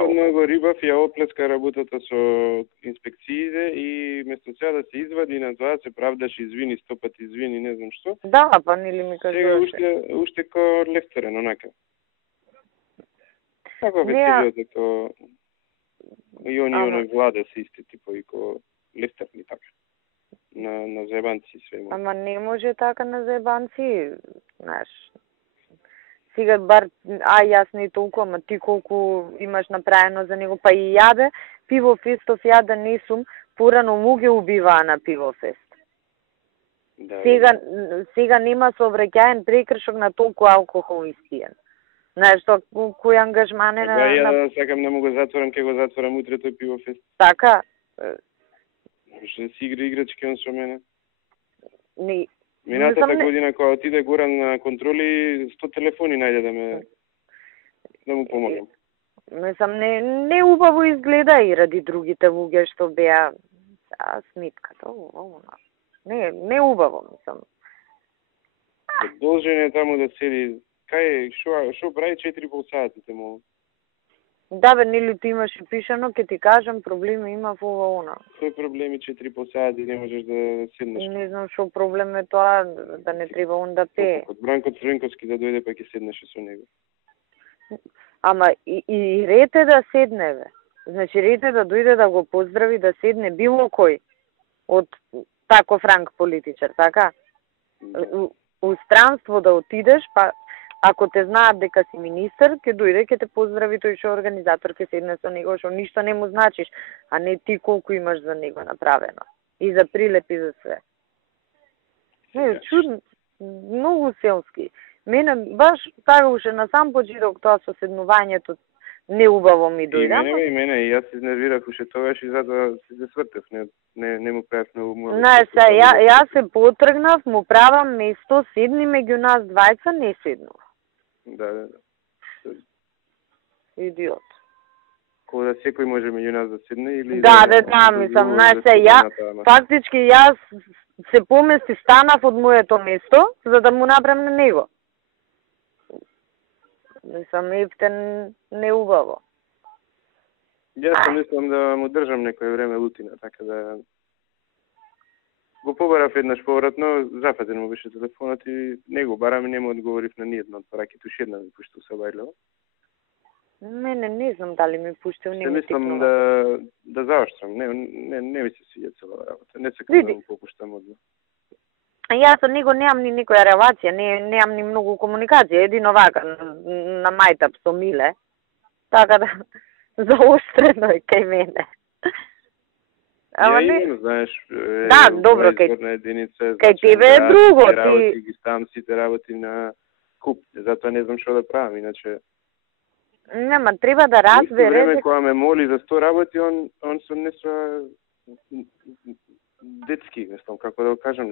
Препадно го рибав и ја оплеска работата со инспекциите и место сега да се извади на тоа се правдаше извини, 100 пати извини, не знам што. Да, па нели ми кажуваше. Сега уште ко лефтерен, онака. Како ве целиот и оној влада се исти типови ко лефтерни така. На заебанци све. Ама не може така на заебанци, знаеш. Сега бар, јас не толку, ама ти колку имаш направено за него, па и јабе, Пивофестов ја да не сум, порано луѓе убиваа на Пивофест. Да, сега нема сообраќаен прекршок на толку алкохол испиен. Знаеш, кој ангажман е на... Да, ја сакам да му го затворам, ќе го затворам утре тој Пивофест. Така? Ще си игра играчки он со мене. Не. Минатата година кога отиде Горан на контроли, 100 телефони најде да му помогам. Мислам, не убаво изгледа и ради другите луѓе што беа снитката. Не убаво, мислам. Должен е таму да седи. Кај, шо прави 4,5 сати, му? Да бе, нели ти имаш пишано, ќе ти кажам, проблеми има во ова. Кој проблеми 4,5 сати не можеш да седнеш? Не знам што проблем е тоа, да не треба он да пее. Бранко Црвенковски да дојде па ќе седнеше со него. Ама и ред е да седне, бе. Значи ред е да дојде да го поздрави, да седне било кој од таков ранг политичар, така? У странство да отидеш, па ако те знаат дека си министер, ќе дојде, ќе те поздрави тој што организатор, ќе седне со него, што ништо не му значиш, а не ти колку имаш за него направено. И за прилепи за све. Не, чудно, многу селски. Мене баш така уште на сам почеток тоа со седнувањето неубаво ми дојде. И мене, и јас се изнервирав уште тогаш и затоа се свртев, не му правев многу муа. Знаеш, јас се потргнав, му правам место, седни меѓу нас двајца, не седнува. Да. Идиот. Кога да секој може меѓу нас да седне или... Да, мислам, знаеш, фактички јас се помести станав од моето место, за да му направам на него. Мислам, ефтен неубаво. Јас мислам да му држам некој време лутина, така да... Го побарав еднаш повратно, зафатен му беше телефонот и него барам и не му одговорив на ниедно од пораките, уште една ми пуштил Сабајлево. Мене не знам дали ми пуштил, не ми мислам да заоштрам, не ми се свиѓа цела работа, не сакам да му попуштам одма. Јас од него немам ни никоја релација, немам ни многу комуникација, едино вака на мајтап со Миле, така да заоштрено е кај мене. Ама не, знаеш, да, добро, кај тебе е друго, ти ги ставам сите работи на куп, затоа не знам што да правам, иначе нема, треба да разбере. Време кога ме моли за 100 работи, он се несва детски, не знам како да го кажам,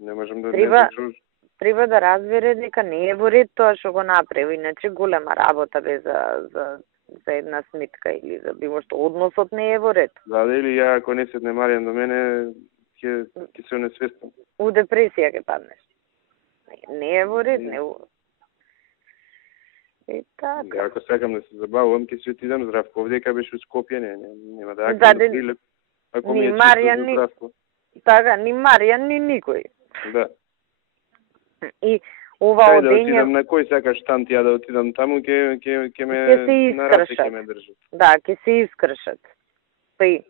не можам да... Треба да разбере дека не е во ред тоа што го направи, иначе голема работа бе за една сметка или за било што, односот не е во ред. Да, или ја ако не седне Маријан до мене, ќе се онесвестам. У депресија ќе паднеш. Не е во ред, не е... така. Ако сакам да се забавувам, ќе се отидам Здравко. Овдека беше у Скопје, нема да акам да прилеп. Ако ми е чисто Здравко. Така, ни Маријан, ни никој. Да. И ова одење... Да отидам на кој сакаш штант, ја да отидам таму, ќе ме на раце ќе ме држат. Да, ќе се искршат. Па и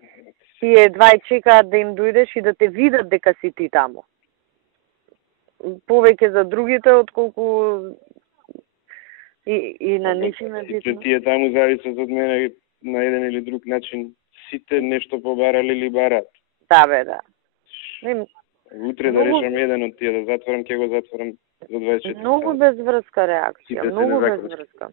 тие двај чекаат да им дојдеш и да те видат дека си ти таму. Повеќе за другите, отколку и на ничиме битно. И тие таму зависат од мене на еден или друг начин. Сите нешто побарали или барат. Да, бе, да. Утре да решам еден од тие да затворам, ќе го затворам за 24 сати. Многу безврска реакција, многу безврска.